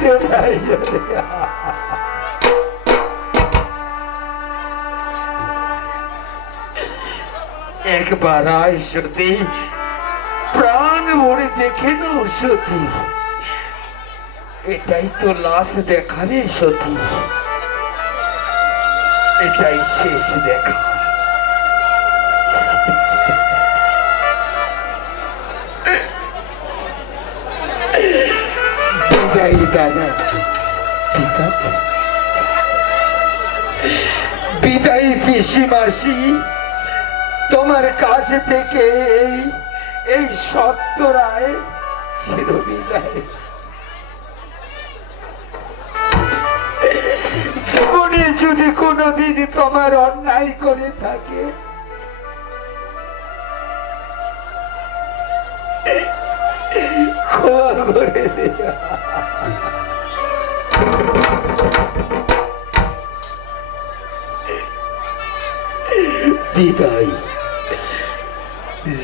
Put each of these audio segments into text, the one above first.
একবার আয় সতী প্রাণ ভরে দেখে নো সতী। এটাই তো লাশ দেখারে সতী। এটাই শেষ দেখা। দাদা পিতা? বিদায় পিসি মাসি, তোমার কাছ থেকে এই এই সত্য রায় চির জীবনে যদি কোনোদিন তোমার অন্যায় করে থাকে, ক্ষমা করে দিও। বিদায়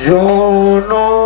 জনম ভরে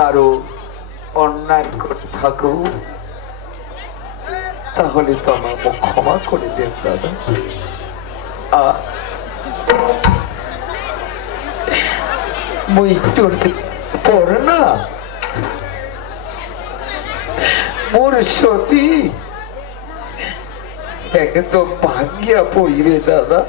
কারও অন্যায় করে থাকো, তাহলে তো আমার ক্ষমা করে দেন, দাদা। মৃত্যুর পর না, মোর সতী একদম ভাঙ্গিয়া পড়িবে, দাদা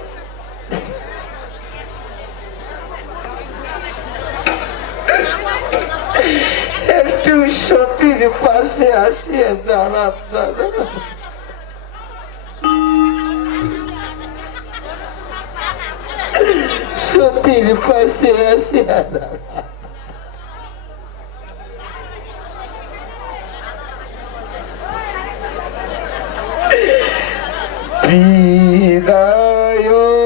একটু সতীর পাশে আসিয়া দাঁড়ান দাদা সতীর পাশে আসিয়া দাঁড়ান বিদায়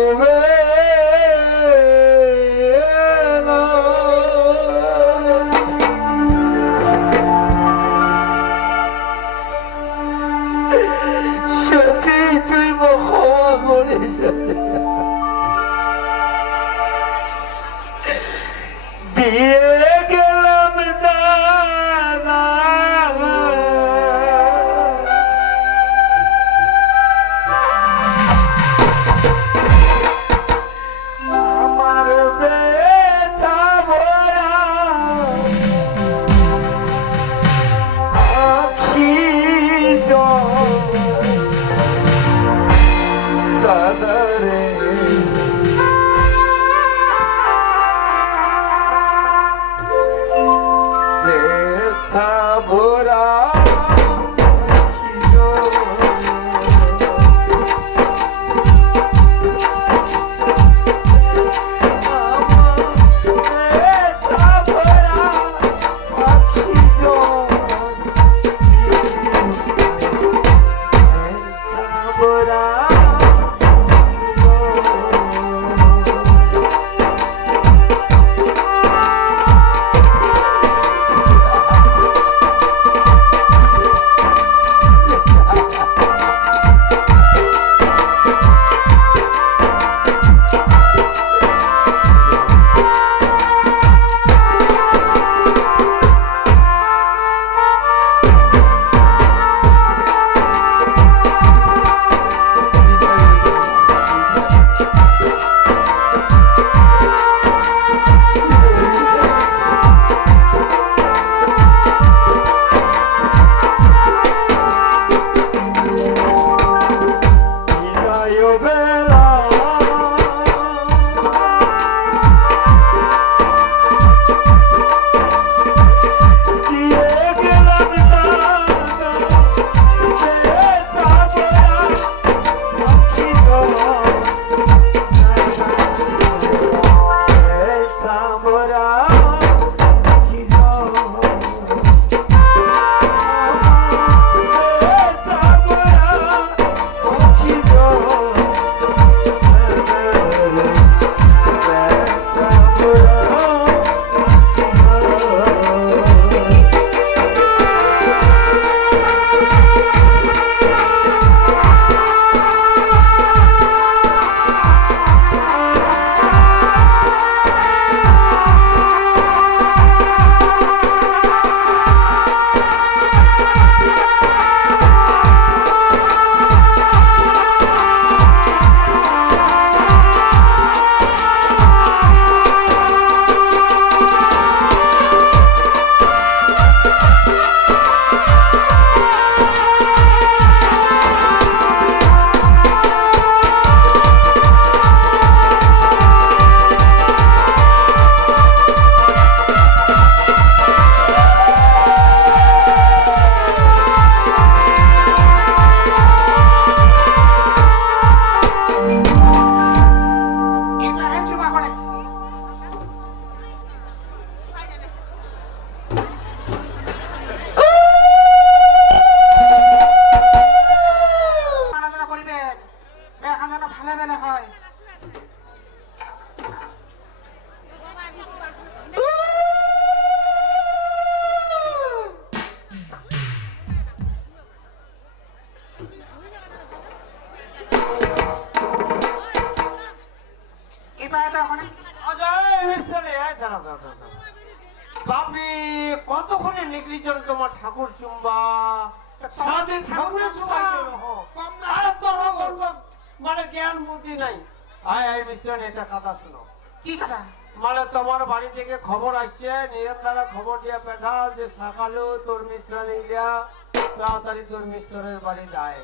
তাড়াতাড়ি তোর মিস্টারের বাড়ি যায়।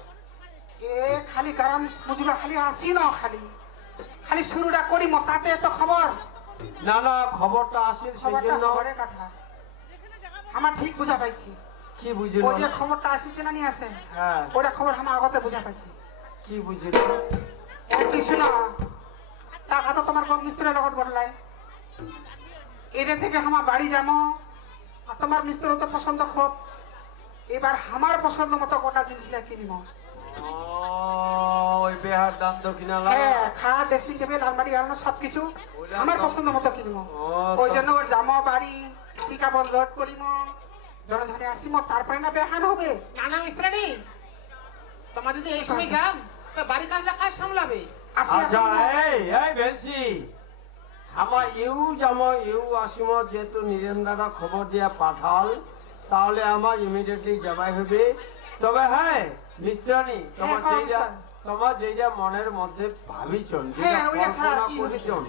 এ খালি গরম বুঝলো খালি আসি না খালি। খালি শুরুটা করি তাতে এত খবর? না না খবরটা আসিল সেই জন্য। কথা। আমার ঠিক বুঝা পাইছি। কি বুঝিল? ওই যে খবরটা আসিছে না নিয়ে আসে? হ্যাঁ। ওটা খবর আমার আগতে বুঝা পাইছি। কি বুঝিল? কিছু না। টাকা তো তোমার কোন মিস্ত্রির লগত বদলাই এটা থেকে আমার বাড়ি যাব। আর তোমার মিস্ত্রি তো পছন্দ খুব। এবার আমার পছন্দ মতো গোটা জিনিসটা কিনিব ও, ওই বেহার দাম দক্ষিণা হ্যাঁ খাট ড্রেসিং টেবিল আলমারি আলনা সবকিছু আমার পছন্দ মতো কিনব। ওই জন্য ওর জামা বাড়ি টিকা বন্ধ করিম জনঝনে আসিম তারপরে না বেহান হবে। নানা মিস্ত্রানি তোমার যদি এই সময় যাম তো বাড়ি কাজটা কাজ সামলাবে। আসি আচ্ছা এই এই আমার ইউ জামা ইউ আসিম যেহেতু নিরেন্দারা খবর দিয়া পাঠাল। তাহলে আমার ইমিডিয়েটলি জবাই হবে। তবে হ্যাঁ তোমার হ্যাঁ, যেটা মিস্টার। তোমার যেটা মনের মধ্যে ভাবিছন যেটা? করেছন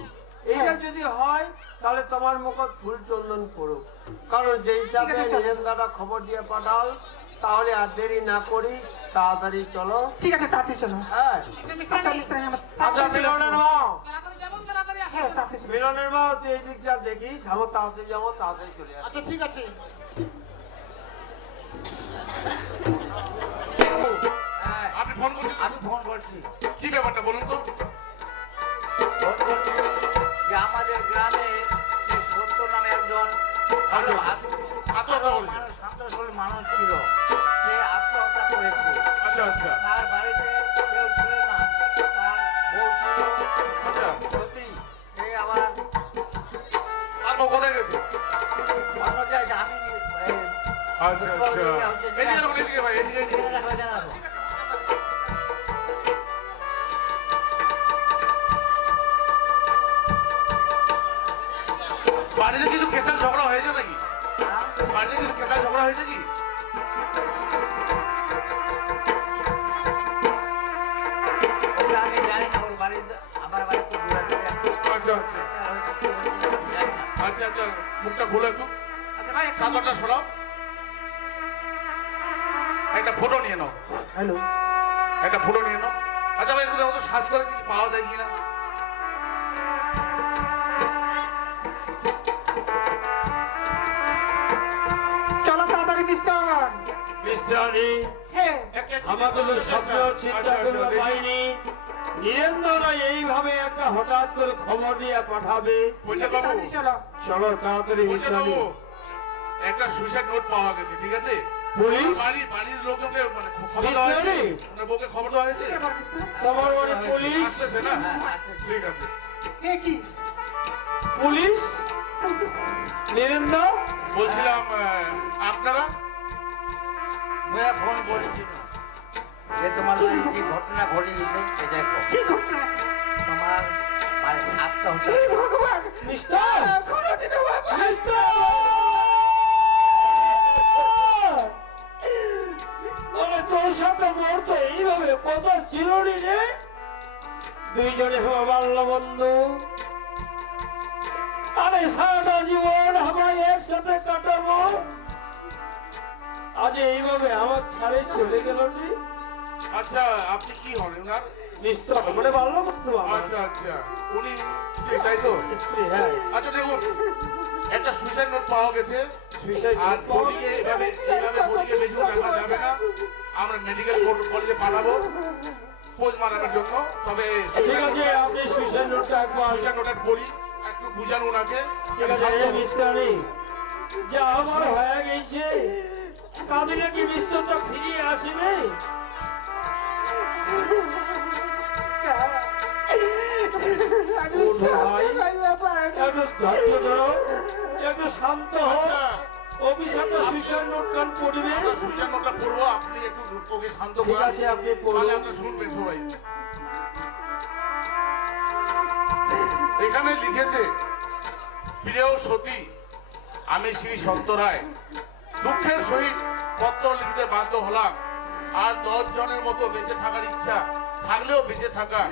হ্যাঁ। যদি হয় তাহলে তোমার মুখত ফুল চন্দন করো কারণ যে হিসাবে খবর দিয়ে পাঠাল তাহলে আর দেরি না করি তাড়াতাড়ি চলো। ঠিক আছে তাড়াতাড়ি চলো। হ্যাঁ। আচ্ছা আচ্ছা মিস্ত্রানি মিলনের মা হ্যাঁ। মিলনের মা তুই এই দিকটা দেখিস আমার তাড়াতাড়ি যাব তাড়াতাড়ি চলে আসব। আচ্ছা ঠিক আছে। আপনি ফোন করছেন? আমি ফোন করছি। কি ব্যাপারটা বলুন তো? ফোন করছি যে আমাদের গ্রামে সত্য নামে একজন আচ্ছা। মানুষ, মানুষ ছিল। সে আত্মহত্যা করেছে। আচ্ছা আচ্ছা। তার বাড়িতে আচ্ছা আচ্ছা। এদিকে রাখুন এদিকে ভাই এদিকে এদিকে। বাড়িতে কিছু কেঁচাল ঝগড়া হয়েছে নাকি? হ্যাঁ? বাড়িতে কিছু কেঁচাল ঝগড়া হয়েছে কি? আচ্ছা আচ্ছা। না আচ্ছা আচ্ছা। মুখটা খোলো একটু। আচ্ছা একটা চাদরটা সরাও। একটা ফটো নিয়ে নাও। হ্যালো একটা ফটো নিয়ে নাও। আচ্ছা ভাই দেখো সার্চ করে কিছু পাওয়া যায় কিনা? চলো তাড়াতাড়ি মিস্টারি হ্যাঁ। স্বপ্ন চিন্তা আচ্ছা, আচ্ছা। পাইনি এইভাবে একটা হঠাৎ করে খবর দিয়ে পাঠাবে। চলো। চলো তাড়াতাড়ি মিস্টারি একটা সুইসাইড নোট পাওয়া গেছে ঠিক আছে? পুলিশ? বাড়ির লোককে মানে খবর দেওয়া হয়েছে? মিস্টারি? বউকে খবর দেওয়া হয়েছে? তোমার বাড়ি পুলিশ? না? হ্যাঁ, ঠিক আছে। কে কি? পুলিশ? নীরেন্দ্র? বলছিলাম আপনারা? মুয়া ফোন করেছিল। যে তোমার কি ঘটনা? ঘটে গেছে এ কি ঘটনা? তোমার মানে আত্মহত্যা। ভগবান! মিস্টার! মিস্টার! মোর তো এইভাবে কথা ছিল নি রে? দুইজনে বাল্য বন্ধু। আরে সারাটা জীবন আমায় একসাথে কাটাবো। আজ এইভাবে আমার ছাড়ে চলে গেল নি। আচ্ছা আপনি কি হন মানে বাল্য বন্ধু আমার। আচ্ছা আচ্ছা। উনি তাই তো? স্ত্রী হ্যাঁ। আচ্ছা দেখুন। একটা সুইসাইড নোট পাওয়া গেছে। সুইসাইড আর বডিকে এইভাবে এইভাবে বডিকে বেশি রাখা যাবে না। আমরা মেডিকেল কলেজে পাঠাবো। পোজ মারানোর জন্য। তবে ঠিক আছে আপনি সুইসাইড নোটটা একবার সুইসাইড নোটটা পড়ি একটু বুঝান ওনাকে। ঠিক আছে এই মিস্টারি যে আমার হয়ে গেছে। কাঁদিলে কি মিস্টারটা ফিরিয়ে আসবে একটু ধৈর্য ধরো। একটু শান্ত হও আচ্ছা। পড়বে। আমরা নোটটা পড়ব আপনি একটু শান্ত ঠিক আছে আপনি পড়ুন। শুনবেন সবাই। এখানে লিখেছে প্রিয় সতী আমি শ্রী সত্য রায়। দুঃখের সহিত পত্র লিখতে বাধ্য হলাম। আর দশ জনের মতো বেঁচে থাকার ইচ্ছা থাকলেও বেঁচে থাকা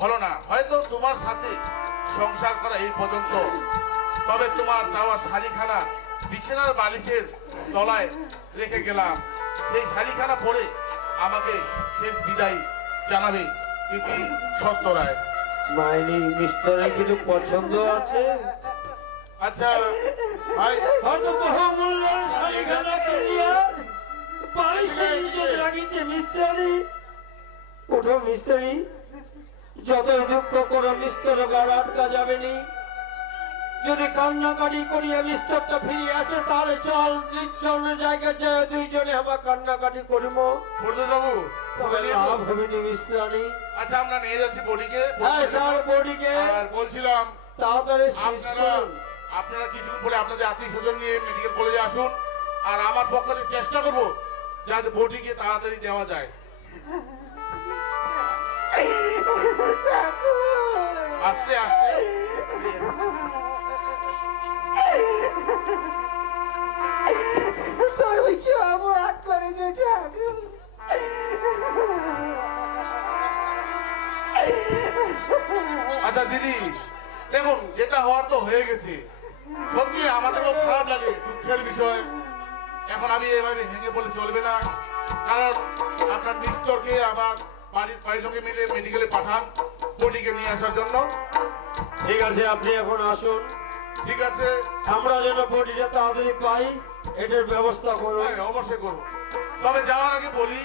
হলো না। হয়তো তোমার সাথে সংসার করা এই পর্যন্ত। তবে তোমার চাওয়া শাড়িখানা বিছানার বালিশের তলায় রেখে গেলাম। সেই শাড়িখানা পরে আমাকে শেষ বিদায় জানাবে ইতি সত্য রায় মাইনি মিস্টারের কিছু পছন্দ আছে? আচ্ছা ভাই। হয়তো বহুমূল্যের শাড়িখানা কিনিয়া বালিশে নিচে লাগিয়েছে মিস্টারি। ওঠো মিস্টারি। যতই দুঃখ করো মিস্টার আটকা যাবে নি। যদি কান্নাকাটি করিয়া মিস্টারটা ফিরে আসে তাহলে চল নির্জনের জায়গায় যায় দুইজনে আমার কান্নাকাটি করিব। বাবু আচ্ছা আমরা নিয়ে যাচ্ছি বডিকে। হ্যাঁ স্যার বডিকে। আর বলছিলাম তাড়াতাড়ি শেষ আপনারা করুন। আপনারা কিছু পরে আপনাদের আত্মীয় স্বজন নিয়ে মেডিকেল কলেজে আসুন। আর আমার পক্ষ থেকে চেষ্টা করব যাতে বডিকে তাড়াতাড়ি দেওয়া যায়। আস্তে আস্তে। আচ্ছা দিদি, দেখুন, যেটা হওয়ার তো হয়ে গেছে। সত্যি আমাদেরও খারাপ লাগে দুঃখের বিষয়। এখন আমি এভাবে ভেঙে বলে চলবে না। কারণ আপনার মিস্টরকে আমার বাড়ির কয়েকজনকে মিলে মেডিকেলে পাঠান, বডিকে নিয়ে আসার জন্য। ঠিক আছে, আপনি এখন আসুন। ঠিক আছে? আমরা যেন বডিটা তাড়াতাড়ি পাই এটার ব্যবস্থা করুন হ্যাঁ, অবশ্যই করব। তবে যাওয়ার আগে বলি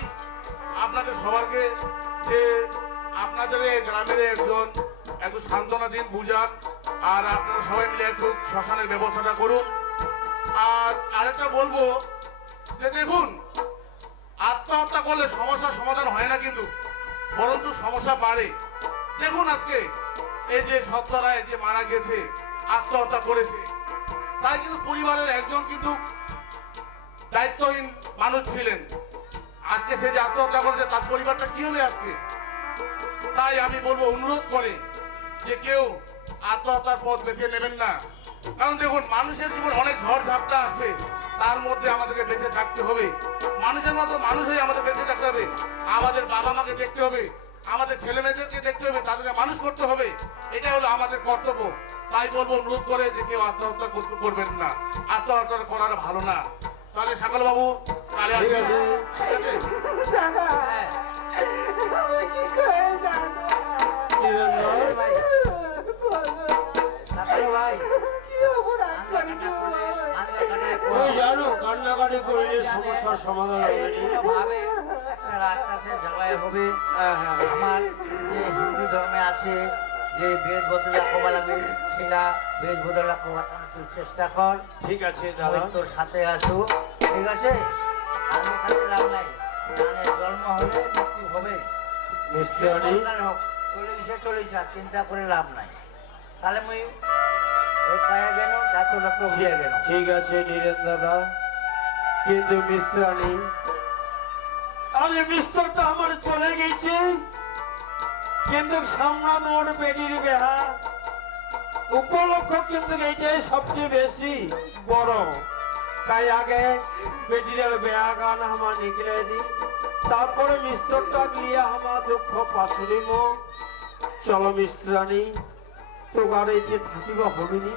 আপনাদের সবারকে যে আপনাদের এই গ্রামের একজন একটু সান্ত্বনা দিন বুঝান আর আপনারা সবাই মিলে একটু শ্মশানের ব্যবস্থাটা করুন। আর আরেকটা বলব যে দেখুন আত্মহত্যা করলে সমস্যার সমাধান হয় না কিন্তু বরঞ্চ সমস্যা বাড়ে। দেখুন আজকে এই যে সত্তরায় যে মারা গেছে আত্মহত্যা করেছে। তাই কিন্তু পরিবারের একজন কিন্তু দায়িত্বহীন মানুষ ছিলেন। আজকে সে যে আত্মহত্যা করেছে, তার পরিবারটা কি হবে আজকে? তাই আমি বলব, অনুরোধ করে যে কেউ আত্মহত্যার পথ বেছে নেবেন না। কারণ দেখুন, মানুষের জীবন অনেক ঝড় ঝাপটা আসবে, তার মধ্যে আমাদেরকে বেঁচে থাকতে হবে। মানুষের মতো মানুষ হয়ে আমাদের বেঁচে থাকতে হবে। আমাদের বাবা মাকে দেখতে হবে, আমাদের ছেলে মেয়েদেরকে দেখতে হবে, তাদেরকে মানুষ করতে হবে। এটা হলো আমাদের কর্তব্য। তাই বলব অনুরোধ করে যে কেউ আত্মহত্যা করতে- করবেন না। আত্মহত্যা করার ভালো না। তাহলে সকাল বাবু কালে আসি জানো কান্নাকাটি করলে সমস্যার সমাধান হবে। রাস্তাতে হবে। হ্যাঁ হ্যাঁ। আমার যে হিন্দু ধর্মে আছে যে তুই চেষ্টা কর। ঠিক আছে দাদা। তোর সাথে আসু ঠিক আছে? আমি খালি লাভ নাই। জানে জন্ম মৃত্যু হবে। আর চিন্তা করে লাভ নাই। তাহলে মুই ঠিক আছে নীরেন দাদা। কিন্তু আরে মিস্টারটা আমার চলে গেছে। কিন্তু সামনাদ ওর বেডির বেহা উপলক্ষ কিন্তু এইটাই সবচেয়ে বেশি বড়। তাই আগে বেটির বেহা গান আমার নিকলে দিই তারপরে মিস্ত্রটা গিয়ে আমার দুঃখ পাশুরিম। চলো মিস্ত্রানি তো গাড়ি যে থাকিবা হবিনি।